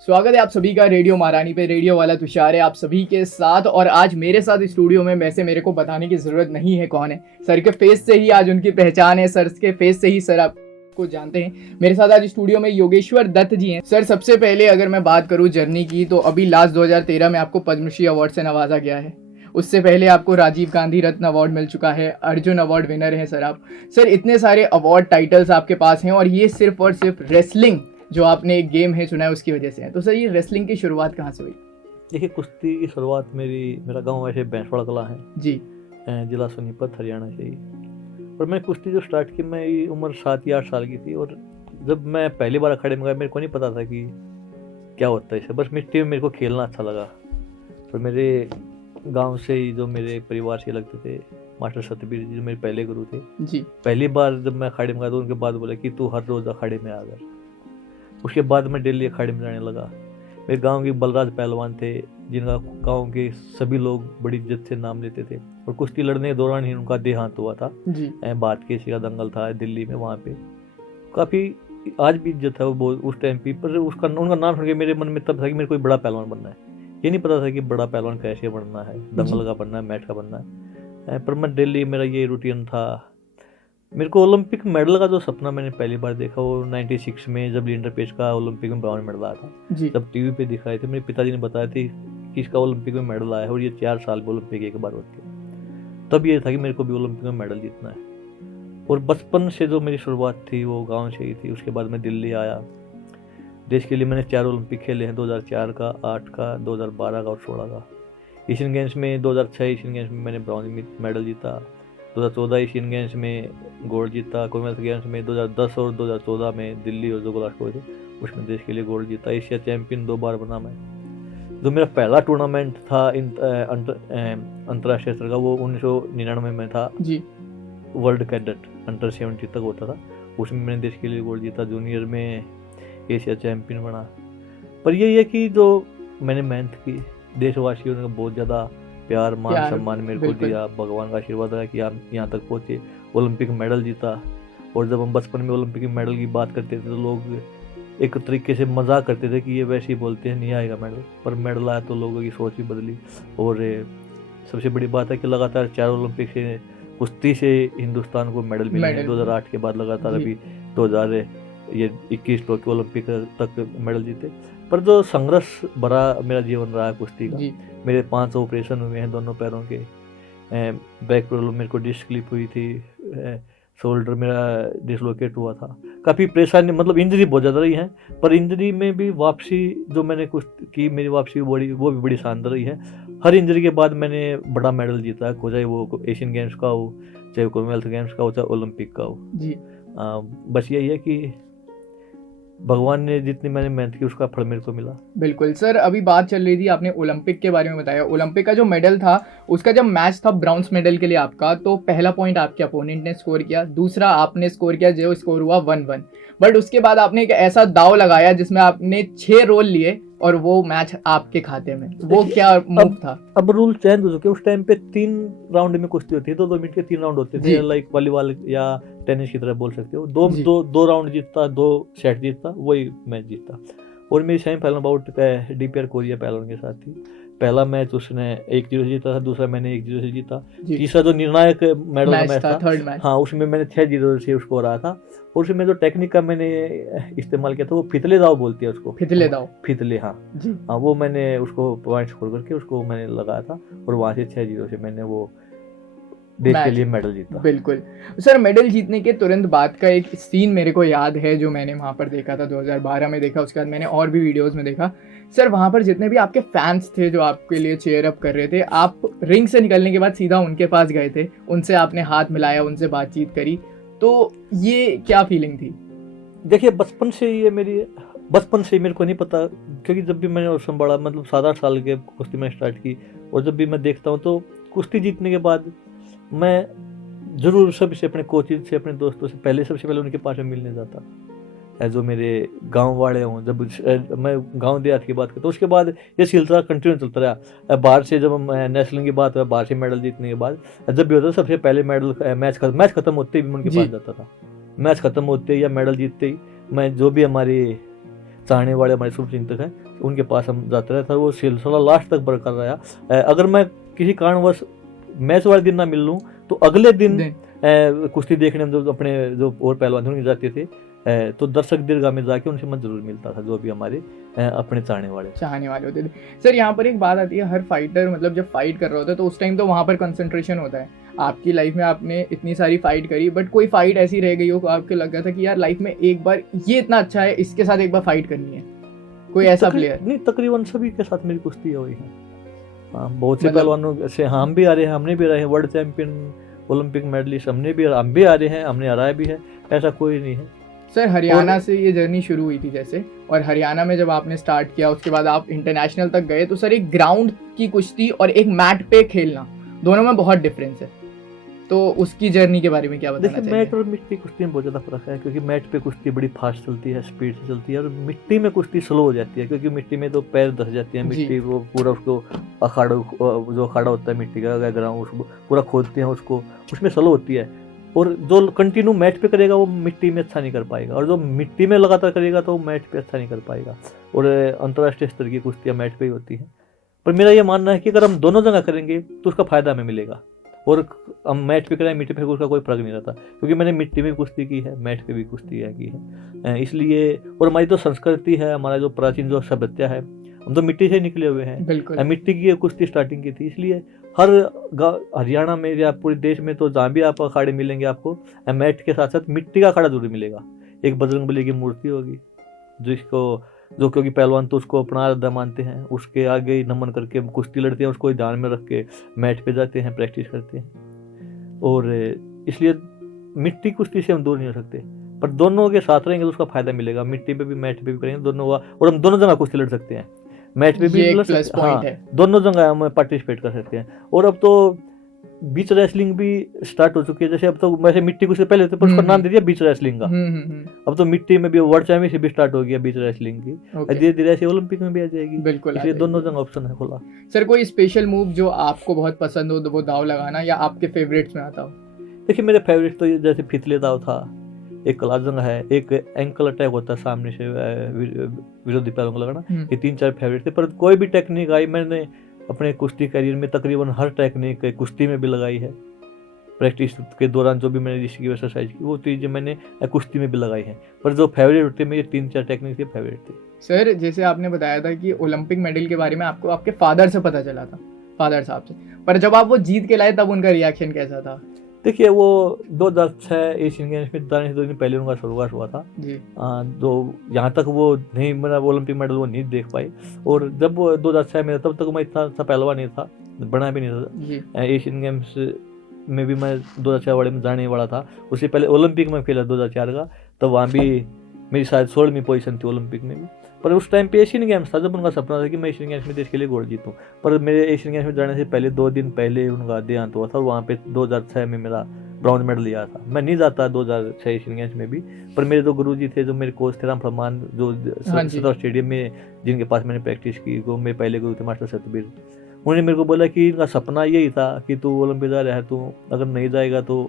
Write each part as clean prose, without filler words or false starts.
स्वागत है आप सभी का रेडियो महारानी पे। रेडियो वाला तुषार है आप सभी के साथ। और आज मेरे साथ स्टूडियो में वैसे मेरे को बताने की ज़रूरत नहीं है कौन है। सर के फेस से ही आज उनकी पहचान है। सर के फेस से ही सर आपको जानते हैं। मेरे साथ आज स्टूडियो में योगेश्वर दत्त जी हैं। सर सबसे पहले अगर मैं बात करूं जर्नी की, तो अभी लास्ट 2013 में आपको पद्मश्री अवार्ड से नवाजा गया है। उससे पहले आपको राजीव गांधी रत्न अवार्ड मिल चुका है। अर्जुन अवार्ड विनर हैं सर आप। सर इतने सारे अवार्ड टाइटल्स आपके पास हैं और ये सिर्फ और सिर्फ रेसलिंग जो आपने एक गेम है चुना है उसकी वजह से है। तो सर ये रेसलिंग की शुरुआत कहाँ से हुई? देखिए, कुश्ती की शुरुआत मेरा गांव वैसे बैंसवाड़ा कला है जी, जिला सोनीपत हरियाणा से ही। और मैं कुश्ती जो स्टार्ट की, मैं उम्र 7 या 8 साल की थी। और जब मैं पहली बार अखाड़े में गया, मेरे को नहीं पता था कि क्या होता है इसे। बस मिट्टी में मेरे को खेलना अच्छा लगा। और मेरे गांव से ही जो मेरे परिवार से लगते थे, मास्टर सतबीर जी जो मेरे पहले गुरु थे जी, पहली बार जब मैं अखाड़े में गया तो उनके बाद बोला कि तू हर रोज़ अखाड़े में आ कर। उसके बाद मैं डेली अखाड़े में जाने लगा। मेरे गांव के बलराज पहलवान थे जिनका गांव के सभी लोग बड़ी इज्जत से नाम लेते थे। और कुश्ती लड़ने के दौरान ही उनका देहांत हुआ था। जी, भारत केसरी का दंगल था दिल्ली में, वहाँ पे काफ़ी आज भी इज्जत है वो बहुत उस टाइम पे। पर उनका नाम सुन के मेरे मन में तब था कि मेरे कोई बड़ा पहलवान बनना है। ये नहीं पता था कि बड़ा पहलवान कैसे बनना है, दंगल का बनना है, मैच का बनना है। पर मैं डेली मेरा ये रूटीन था। मेरे को ओलंपिक मेडल का जो सपना मैंने पहली बार देखा वो 96 में जब लिएंडर पेस का ओलंपिक में ब्राउन मेडल आया था। जी, जब टीवी पे दिखाए थे, मेरे पिताजी ने बताया थी कि इसका ओलंपिक में मेडल आया है और ये 4 साल में ओलंपिक एक बार होती है। तब ये था कि मेरे को भी ओलंपिक में मेडल जीतना है। और बचपन से जो मेरी शुरुआत थी वो गाँव से ही थी। उसके बाद मैं दिल्ली आया। देश के लिए मैंने 4 ओलंपिक खेले हैं, 2004 का, 8 का, 2012 का और 16 का। एशियन गेम्स में 2006 एशियन गेम्स में मैंने ब्रॉन्ज मेडल जीता। 2014 एशियन गेम्स में गोल्ड जीता। कॉमनवेल्थ गेम्स में 2010 और 2014 में दिल्ली और जो लास्ट हुए थे उसमें देश के लिए गोल्ड जीता। एशिया चैंपियन 2 बार बना मैं। जो मेरा पहला टूर्नामेंट था अंतर्राष्ट्रीय स्तर का वो 1999 में था। जी, वर्ल्ड कैडेट अंडर 70 तक होता था। उसमें मैंने देश के लिए गोल्ड जीता। जूनियर में एशिया चैंपियन बना। पर यही है कि जो मैंने मेहनत की, देशवासियों ने बहुत ज़्यादा प्यार मान सम्मान मेरे को दिया। भगवान का आशीर्वाद रहा कि आप यहाँ तक पहुँचे, ओलंपिक मेडल जीता। और जब हम बचपन में ओलंपिक मेडल की बात करते थे तो लोग एक तरीके से मजाक करते थे कि ये वैसे ही बोलते हैं नहीं आएगा मेडल। पर मेडल आया तो लोगों की सोच भी बदली। और सबसे बड़ी बात है कि लगातार 4 ओलंपिक से कुश्ती से हिंदुस्तान को मेडल मिले हैं। 2008 के बाद लगातार अभी 2021 टोक्यो ओलंपिक तक मेडल जीते। पर जो संघर्ष भरा मेरा जीवन रहा है कुश्ती का। मेरे 5 ऑपरेशन हुए हैं दोनों पैरों के। बैक प्रॉब्लम, मेरे को डिस्क स्लिप हुई थी। शोल्डर मेरा डिसलोकेट हुआ था। काफ़ी परेशानी, मतलब इंजरी बहुत ज़्यादा रही है। पर इंजरी में भी वापसी जो मैंने कुछ की, मेरी वापसी वो भी बड़ी शानदार रही है। हर इंजरी के बाद मैंने बड़ा मेडल जीता है, चाहे वो एशियन गेम्स का हो, चाहे कॉमनवेल्थ गेम्स का हो, चाहे ओलंपिक का हो। जी, बस यही है कि भगवान ने जितनी मैंने मेहनत की उसका फल मेरे को मिला। बिल्कुल। सर अभी बात चल रही थी, आपने ओलंपिक के बारे में बताया। ओलंपिक का जो मेडल था उसका जब मैच था ब्राउन्स मेडल के लिए आपका, तो पहला पॉइंट आपके अपोनेंट ने स्कोर किया, दूसरा आपने स्कोर किया जो स्कोर हुआ 1-1। बट उसके बाद आपने एक ऐसा दाव लगाया जिसमें आपने 6 रोल लिए और वो मैच आपके खाते में। वो क्या मूव था? अब रूल चेंज हो चुके। उस टाइम पे 3 राउंड में कुश्ती होती है, 2-2 मिनट के 3 राउंड होते थे, लाइक वॉलीबॉल या टेनिस की तरह बोल सकते हो। दो राउंड जीतता, 2 सेट जीतता, वही मैच जीतता। और मेरी सेमीफाइनल बाउट डीपीआर कोरिया पहलवान के साथ थी। पहला मैच उसने 1-0 से जीता था, दूसरा मैंने 1-0 से जीता। तीसरा जो निर्णायक मेडल का मैच था, थर्ड मैच, हाँ, उसमें मैंने 6-0 से उसको हराया था। और उसमें जो टेक्निक का मैंने इस्तेमाल किया था वो फितले दाव बोलती है उसको। फितले, हाँ, वो मैंने उसको पॉइंट स्कोर करके उसको मैंने लगाया था। और वहाँ से 6-0 से मैंने वो देश के लिए मेडल जीता। बिल्कुल। सर मेडल जीतने के तुरंत बाद का एक सीन मेरे को याद है जो मैंने वहाँ पर देखा था, 2012 में देखा। उसके बाद मैंने और भी वीडियोस में देखा। सर वहाँ पर जितने भी आपके फैंस थे जो आपके लिए चेयर अप कर रहे थे, आप रिंग से निकलने के बाद सीधा उनके पास गए थे, उनसे आपने हाथ मिलाया, उनसे बातचीत करी। तो ये क्या फीलिंग थी? देखिए, बचपन से मेरे को नहीं पता, क्योंकि जब भी मैंने संभाला, मतलब 7-8 साल के कुश्ती में स्टार्ट की। और जब भी मैं देखता हूँ तो कुश्ती जीतने के बाद मैं ज़रूर सबसे, अपने कोचिज से, अपने दोस्तों से सबसे पहले उनके पास में मिलने जाता। जो मेरे गांव वाले हों, जब मैं गांव देहात की बात करता हूँ, उसके बाद ये सिलसिला कंटिन्यू चलता रहा। बाहर से जब नेशनल की बात हुआ, बाहर से मेडल जीतने के बाद जब भी होता सबसे पहले मेडल मैच खत्म होते ही भी उनके पास जाता था। मैच खत्म होते ही या मेडल जीतते ही मैं जो भी हमारी चाहने वाले हमारे शुभचिंतक हैं, उनके पास हम जाते रहे था। वो सिलसिला लास्ट तक बरकरार रहा। अगर मैं किसी कारणवश मैच वाले दिन ना मिल लूँ तो अगले दिन कुश्ती देखने हम जो अपने जो और पहलवान थे उनके जाते थे, तो दर्शक दीर्घा में जाके उनसे मैं जरूर मिलता था, जो भी हमारे अपने चाहने वाले होते थे। सर यहाँ पर एक बात आती है, हर फाइटर मतलब जब फाइट कर रहा होता है तो उस टाइम तो वहाँ पर कंसंट्रेशन होता है। आपकी लाइफ में आपने इतनी सारी फाइट करी, बट कोई फाइट ऐसी रह गई हो कि आपको लगा था कि यार लाइफ में एक बार ये इतना अच्छा है, इसके साथ एक बार फाइट करनी है, कोई ऐसा प्लेयर? नहीं, तकरीबन सभी के साथ मेरी कुश्ती हुई है। हाँ, बहुत से पहलवानों से हम भी आ रहे हैं, हमने भी रहे हैं वर्ल्ड चैंपियन, ओलंपिक मेडलिस्ट, हम भी आ रहे हैं, हमने हराया भी है, ऐसा कोई नहीं है। सर हरियाणा से ये जर्नी शुरू हुई थी जैसे, और हरियाणा में जब आपने स्टार्ट किया उसके बाद आप इंटरनेशनल तक गए, तो सर एक ग्राउंड की कुश्ती और एक मैट पे खेलना, दोनों में बहुत डिफरेंस है, तो उसकी जर्नी के बारे में क्या बताना चाहिए? मैट और मिट्टी कुश्ती में बहुत ज़्यादा फर्क है, क्योंकि मैट पे कुश्ती बड़ी फास्ट चलती है, स्पीड से चलती है, और मिट्टी में कुश्ती स्लो हो जाती है, क्योंकि मिट्टी में तो पैर धस जाती है, मिट्टी वो पूरा उसको जो अखाड़ा होता है मिट्टी का ग्राउंड, उसको पूरा खोदते हैं, उसको उसमें स्लो होती है। और जो कंटिन्यू मैट पे करेगा वो मिट्टी में अच्छा नहीं कर पाएगा, और जो मिट्टी में लगातार करेगा तो वो मैट पे अच्छा नहीं कर पाएगा। और अंतर्राष्ट्रीय स्तर की कुश्तियाँ मैट पे ही होती हैं। पर मेरा ये मानना है कि अगर हम दोनों जगह करेंगे तो उसका फ़ायदा हमें मिलेगा, और हम मैट पे करें मिट्टी पे, उसका कोई फर्क नहीं रहता, क्योंकि मैंने मिट्टी में भी कुश्ती की है, मैट पे भी कुश्ती की है। इसलिए और हमारी तो संस्कृति है, हमारा जो प्राचीन जो सभ्यता है, हम तो मिट्टी से निकले हुए हैं, मिट्टी की कुश्ती स्टार्टिंग की थी। इसलिए हर हरियाणा में या पूरे देश में तो जहाँ भी आप अखाड़े मिलेंगे आपको मैट के साथ साथ मिट्टी का अखाड़ा जरूर मिलेगा। एक बजरंगबली की मूर्ति होगी, जो क्योंकि पहलवान तो उसको अपना आराध्य मानते हैं, उसके आगे नमन करके कुश्ती लड़ते हैं, उसको ध्यान में रख के मैट पे जाते हैं, प्रैक्टिस करते हैं। और इसलिए मिट्टी कुश्ती से हम दूर नहीं हो सकते, पर दोनों के साथ रहेंगे तो उसका फायदा मिलेगा। मिट्टी पे भी मैट पे भी करेंगे दोनों, और हम दोनों जगह कुश्ती लड़ सकते हैं, मैच पे भी प्लस पॉइंट है, दोनों जगह हम पार्टिसिपेट कर सकते हैं। और अब तो बीच रेसलिंग भी स्टार्ट हो चुकी है, जैसे अब तो वैसे मिट्टी कुश्ती पहले थे पर उसका नाम दे दिया बीच रेसलिंग का। अब तो मिट्टी में भी वर्ल्ड चैंपियनशिप भी स्टार्ट हो गया बीच रेसलिंग की, धीरे धीरे ऐसे ओलंपिक में भी आ जाएगी। बिल्कुल, इसलिए दोनों जगह ऑप्शन है खुला। सर कोई स्पेशल मूव जो आपको बहुत पसंद हो, वो दाव लगाना, या आपके फेवरेट्स में आता हो? देखिए मेरे फेवरेट तो जैसे फितले दाव था, एक कलाजंग है, एक एंकल अटैक होता है सामने से विरोधी पैरों को लगाना, ये 3-4 फेवरेट थे। पर कोई भी टेक्निक आई मैंने अपने कुश्ती करियर में तकरीबन हर टेक्निक कुश्ती में भी लगाई है। प्रैक्टिस के दौरान जो भी मैंने जिसकी एक्सरसाइज की वो चीज़ें मैंने कुश्ती में भी लगाई हैं, पर जो फेवरेट होते मेरे 3-4 टेक्निक के फेवरेट थे। सर जैसे आपने बताया था कि ओलंपिक मेडल के बारे में आपको आपके फादर से पता चला था, फादर साहब से, पर जब आप वो जीत के लाए तब उनका रिएक्शन कैसा था? देखिए वो 2006 एशियन गेम्स में जाने से 2 दिन पहले उनका शुरुआत हुआ था जी। तो यहाँ तक वो नहीं, मेरा ओलंपिक मेडल वो नहीं देख पाए, और जब 2006 में तब तक मैं इतना पहलवान नहीं था, बना भी नहीं था। एशियन गेम्स में भी मैं 2006 वाले में जाने वाला था, उससे पहले ओलंपिक में खेला 2004 का, तब वहाँ भी मेरी शायद 16वीं पोजीशन थी ओलंपिक में भी। पर उस टाइम पे एशियन गेम्स था जब उनका सपना था कि मैं एशियन गेम्स में देश के लिए गोल्ड जीतूं, पर मेरे एशियन गेम्स में जाने से पहले 2 दिन पहले उनका देहांत हुआ था, और वहाँ पे 2006 में मेरा ब्रॉन्ज मेडल लिया था। मैं नहीं जाता 2006 एशियन गेम्स में भी, पर मेरे जो गुरुजी थे, जो मेरे कोच थे राम फरमान, जो सदर स्टेडियम में जिनके पास मैंने प्रैक्टिस की, वो मेरे पहले गुरु थे मास्टर सतबीर, उन्होंने मेरे को बोला कि इनका सपना यही था कि तू ओलंपिक जा रहा है, तू अगर नहीं जाएगा तो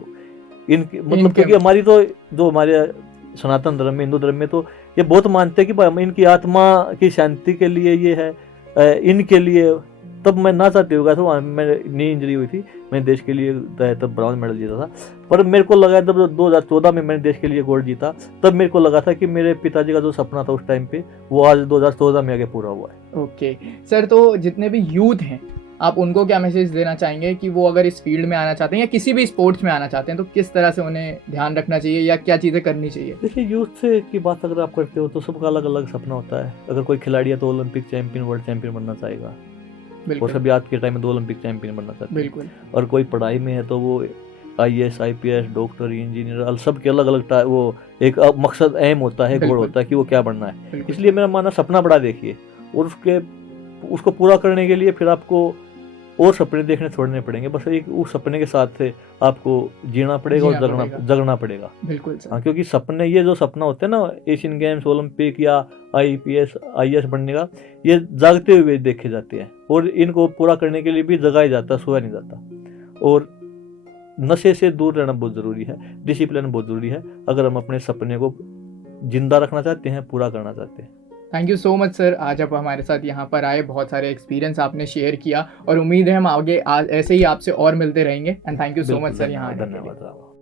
मतलब क्योंकि हमारी तो जो हमारे सनातन धर्म में, हिंदू धर्म में तो ये बहुत मानते हैं कि भाई इनकी आत्मा की शांति के लिए ये है, इनके लिए। तब मैं ना चाहते हुआ था, मेरे नी इंजरी हुई थी, मैंने देश के लिए तब ब्रॉन्ज मेडल जीता था। पर मेरे को लगा जब 2014 में मैंने देश के लिए गोल्ड जीता, तब मेरे को लगा था कि मेरे पिताजी का जो सपना था उस टाइम पे वो आज 2014 में आगे पूरा हुआ है। ओके सर, तो जितने भी यूथ हैं आप उनको क्या मैसेज देना चाहेंगे कि वो अगर इस फील्ड में आना चाहते हैं या किसी भी स्पोर्ट्स में आना चाहते हैं, तो किस तरह से उन्हें ध्यान रखना चाहिए या क्या चीज़ें करनी चाहिए? देखिए यूथ से की बात अगर आप करते हो तो सबका अलग अलग सपना होता है। अगर कोई खिलाड़ी है तो ओलंपिक चैंपियन, वर्ल्ड चैंपियन बनना चाहेगा, और सभी आज के टाइम में 2 ओलंपिक चैंपियन बनना चाहते हैं। बिल्कुल। और कोई पढ़ाई में है तो वो IAS, IPS, डॉक्टर, इंजीनियर, सब के अलग अलग वो एक मकसद एम होता है, गोल होता है कि वो क्या बनना है। इसलिए मेरा मानना सपना बड़ा देखिए, और उसको पूरा करने के लिए फिर आपको और सपने देखने छोड़ने पड़ेंगे, बस एक उस सपने के साथ आपको जीना पड़ेगा और जगना पड़ेगा। बिल्कुल। हाँ, क्योंकि सपने, ये जो सपना होते हैं ना एशियन गेम्स, ओलंपिक या IPS, IAS बनने का, ये जागते हुए देखे जाते हैं, और इनको पूरा करने के लिए भी जगाया जाता है, सोया नहीं जाता। और नशे से दूर रहना बहुत ज़रूरी है, डिसिप्लिन बहुत ज़रूरी है, अगर हम अपने सपने को जिंदा रखना चाहते हैं, पूरा करना चाहते हैं। Thank you so much sir, आज आप हमारे साथ यहाँ पर आए, बहुत सारे एक्सपीरियंस आपने शेयर किया और उम्मीद है हम आगे ऐसे ही आपसे और मिलते रहेंगे। And thank you so much बिल्कुल, सर यहाँ आने के लिए। धन्यवाद।